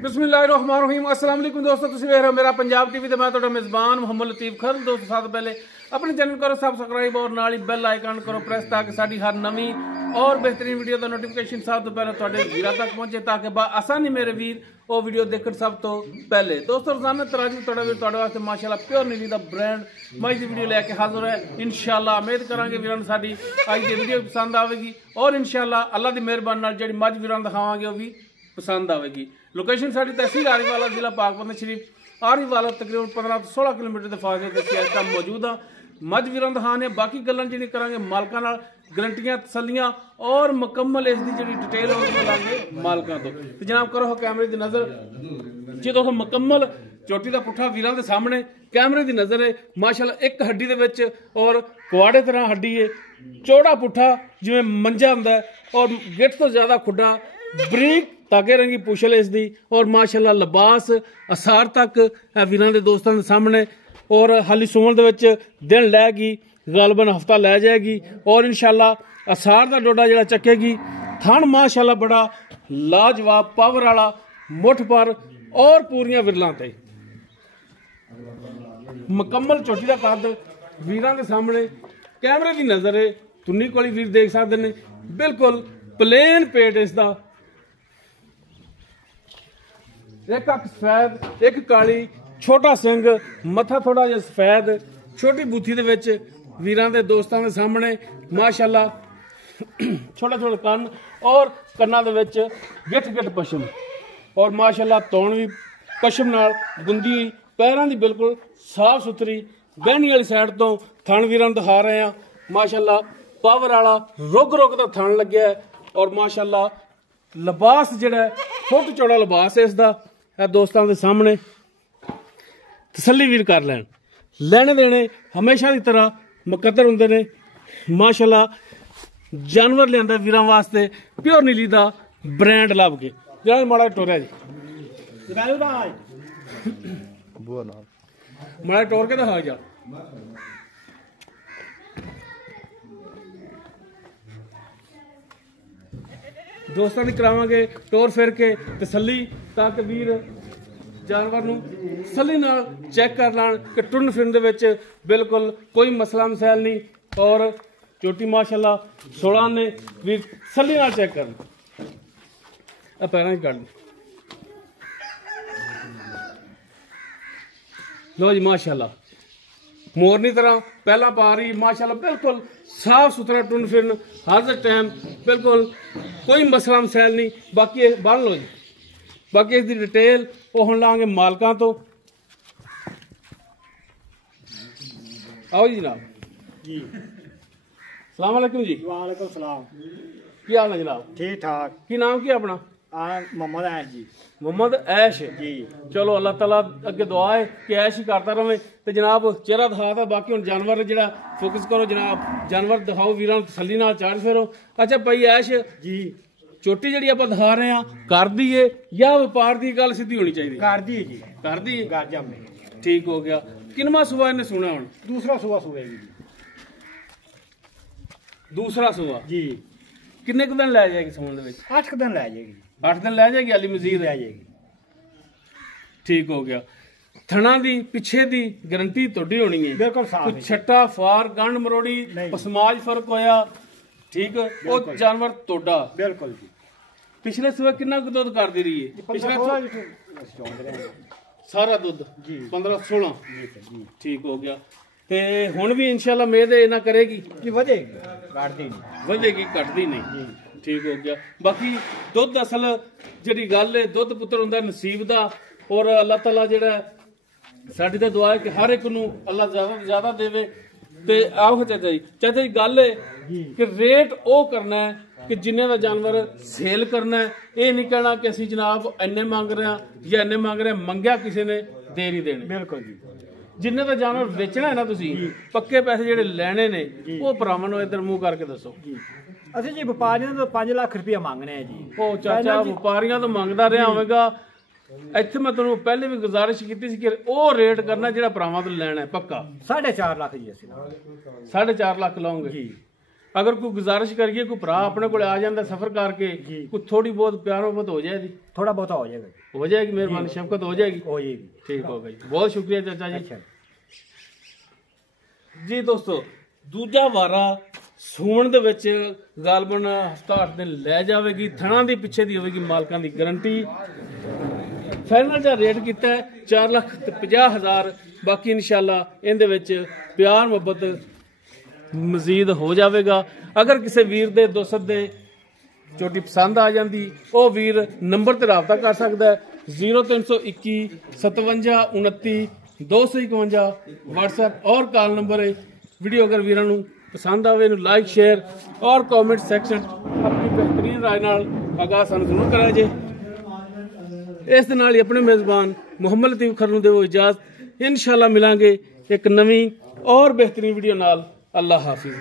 बिस्मिल्लाहिर्रहमानिर्रहीम अस्सलाम वालेकुम दोस्तों, तुसीं वेख रहे हो मेरा पंजाब टीवी। तो मैं तुहाडा मेज़बान मोहम्मद लतीफ खर। दोस्तों साथ पहले अपने चैनल करो सब्सक्राइब और नाल ही बेल आइकन करो प्रेस ताकि साडी हर नवी और बेहतरीन वीडियो का नोटिफिकेशन सब तो पहले तुहाडे वीरां तक पहुंचे, ताकि आसानी मेरे वीर वो वीडियो देखण सब तो पहले। दोस्तों रोजाना तराजी तुहाडा वीर तुहाडे वास्ते माशाअल्लाह प्योर नीली दा ब्रांड मज दी वीडियो लैके हाजिर है। इंशाअल्लाह उम्मीद करांगे वीरां नूं साडी अज दी वीडियो पसंद आवेगी और इंशाअल्लाह अल्लाह दी मेहरबानी नाल जिहड़ी मज वीरां दिखावांगे वो भी पसंद आएगी। लोकेशन साड़ी तहसील आरीवाला जिला पाकबंद शरीफ आरीवाला तकरीबन 15 तो 16 किलोमीटर के फासले से इस टाइम मौजूद हाँ। मज वीरां दिखाने बाकी गल्लां जी करांगे मालकां नाल, गारंटियां तसलियां और मुकम्मल इसकी जी डिटेल होगी लांगे मालकां तो जनाब करो कैमरे की नज़र जो दोस्तों मुकम्मल चोटी का पुट्ठा वीरां दे सामने कैमरे की नज़र है। माशाअल्लाह एक हड्डी दे विच और कुआड़े तरह हड्डी है, चौड़ा पुट्ठा जिवें मंजा हुंदा है और गिट्ठ तो ज़्यादा खुड्डा, बरीक ताके रंगी पुछल इसदी और माशाअल्लाह लिबास असार तक वीरां दे दोस्तां दे सामने और हाली सुमन दे विच दिन लैगी, गालबन हफ्ता लै जाएगी और इंशाअल्लाह असार दा डोडा जिहड़ा चक्केगी। थण माशाअल्लाह बड़ा लाजवाब पावर वाला मुठ पर और पूरियां विरलां ते मुकम्मल चोटी दा कद वीरां दे सामने कैमरे की नज़र है। तुन्नी कोली वीर देख सकदे ने बिल्कुल प्लेन पेट इसदा, एक अख सफेद एक काली, छोटा सिंग, मथा थोड़ा जिहा सफेद, छोटी बूथी दे विच वीरां दे दोस्तां दे सामने माशाअल्लाह छोटा छोटा कन्न और कन्नां दे विच गिठ गिठ पशम और माशाअल्लाह तौण भी पशम नाल गुंदी, पैरां दी बिल्कुल साफ सुथरी बहनी वाली साइड तो थण वीरां दिखा रहे हैं। माशाअल्लाह पावर वाला रुग रुग दा थण लग्या है और माशाअल्लाह लिबास जिहड़ा फुट चौड़ा लिबास है इसदा दोस्तों के सामने तसल्ली वीर कर लैन। लेने देने हमेशा की तरह मुकद्दर होंदे ने। माशाअल्लाह जानवर लिया वीरां वास्ते प्योर नीली का ब्रांड लभ के जरा माड़ा टोरिया जी माड़ा टोर के दिखा जा। दोस्तों की करावांगे टोर फिर के तसल्ली ताकि वीर जानवर नूं तसल्ली नाल चैक कर लैण कि टुरन फिरन दे विच बिल्कुल कोई मसला मसैल नहीं और चोटी माशाअल्लाह 16 ने वीर तसल्ली नाल चैक कर पैरां च कढ लो जी। माशाअल्लाह मोरनी तरह पहला पा रही माशाअल्लाह बिल्कुल साफ सुथरा टुन फिरन हर टाइम बिल्कुल कोई मसला मसैल नहीं। बाकी बन लो जी, बाकी इसकी डिटेल वो हम लाँगे मालकां तो। आओ जी जनाब जी। सलाम अलैकुम जी। वालेकुम सलाम। की हाल है जनाब? ठीक ठाक। की नाम की अपना? मोहम्मद ऐश जी। मोहम्मद ऐश जी। चलो अल्लाह ताला अगे दुआ है कि ऐश ही करता रहे। तो जनाब चेहरा दिखाता बाकी हम जानवर जो फोकस करो जनाब, जानवर दिखाओ वीरां तसल्ली नाल चार फिरो। अच्छा भाई ऐश जी चोटी जी आप दिखा रहे हैं कर दी है या व्यापार की गल सीधी होनी चाहिए? कर दी जी। कर दी है ठीक हो गया। किनवा सुबह इन्हें सुना हूँ? दूसरा सुबह सुबह दूसरा सुबह जी। किन्ने दिन लै जाएगी समझ में? 8 दिन लै जाएगी। 8 दिन लै जाएगी अली मजीद लै जाएगी। ठीक हो गया। थना दी पिछे दी गारंटी तोड़ी होनी है बिल्कुल साफ। छट्टा फार गंढ मरोड़ी पसमाज फर्क होया ठीक वो जानवर तोड़ा बिल्कुल जी। पिछले सुबह कितना दुध कर दी रही है? पिछले सारा दुध 15-16 ठीक हो गया। ते हुण भी इंशाल्लाह मेद ना करेगी कि वधेगी घटदी नहीं ठीक हो गया। बाकी दुध असल जी गल है दुध पुत्र हुंदा नसीब दा और अल्लाह ताला जिहड़ा साडी तां दुआ है कि हर एक नूं अल्लाह ज़्यादा तो ज़्यादा देवे। ते आओ चाचा जी गल है कि रेट वो करना है कि जिन्ने का जानवर सेल करना है, ये नहीं कहना कि असीं जनाब इन्ने मंग रहे हैं या इन्ने मंग रहे हैं, मंगया किसी ने दे नहीं देने। बिल्कुल जी। जिन्ने का जानवर बेचना है ना तुसीं पक्के पैसे जिहड़े लैणे ने वो भरावां नूं इधर मूँह करके दसो। ਅਸੀਂ ਜੀ ਵਪਾਰੀਆਂ ਤੋਂ 5 ਲੱਖ ਰੁਪਇਆ ਮੰਗਨੇ ਆ ਜੀ। ਉਹ ਚਾਚਾ ਵਪਾਰੀਆਂ ਤੋਂ ਮੰਗਦਾ ਰਿਹਾ ਹੋਵੇਗਾ। ਇੱਥੇ ਮੈਂ ਤੁਹਾਨੂੰ ਪਹਿਲੇ ਵੀ ਗੁਜ਼ਾਰਿਸ਼ ਕੀਤੀ ਸੀ ਕਿ ਉਹ ਰੇਟ ਕਰਨਾ ਜਿਹੜਾ ਭਰਾਵਾਂ ਤੋਂ ਲੈਣਾ ਹੈ ਪੱਕਾ। 4.5 ਲੱਖ ਜੀ ਅਸੀਂ 4.5 ਲੱਖ ਲਾਉਂਗੇ ਜੀ। अगर कोई गुजारिश करिए कोई भरा अपने को आ जाता सफर करके कुछ थोड़ी बहुत प्यार मोहब्बत हो जाएगी, थोड़ा बहुत हो जाएगा जी, हो जाएगी, मेहरबानी शफकत हो जाएगी। ठीक हो गई, बहुत शुक्रिया चाचा जी। जी दोस्तों, दूजा वारा सूण दे विच गालबन हफ्ता 8 दिन लै जाएगी। थणा दी पिछे दी होगी मालकां दी गारंटी। फाइनल जा रेट किया 4,50,000। बाकी इंशाल्लाह इहदे विच प्यार मुहब्बत मजीद हो जाएगा। अगर किसी वीर दे दोस्त दे चोटी पसंद आ जाती वह वीर नंबर ते राबता कर सकता है 0321 57 29 251 व्हाट्सएप और कॉल नंबर है। वीडियो अगर वीरों को पसंद आए लाइक शेयर और कॉमेंट सैक्शन अपनी बेहतरीन राय नाल आगाह सानू जरूर करा जे। इस दे नाल ही अपने मेज़बान मुहम्मद लतीफ खर नूं देवो इजाजत। इंशाअल्लाह मिलांगे एक नवीं और बेहतरीन वीडियो नाल। अल्लाह हाफिज़।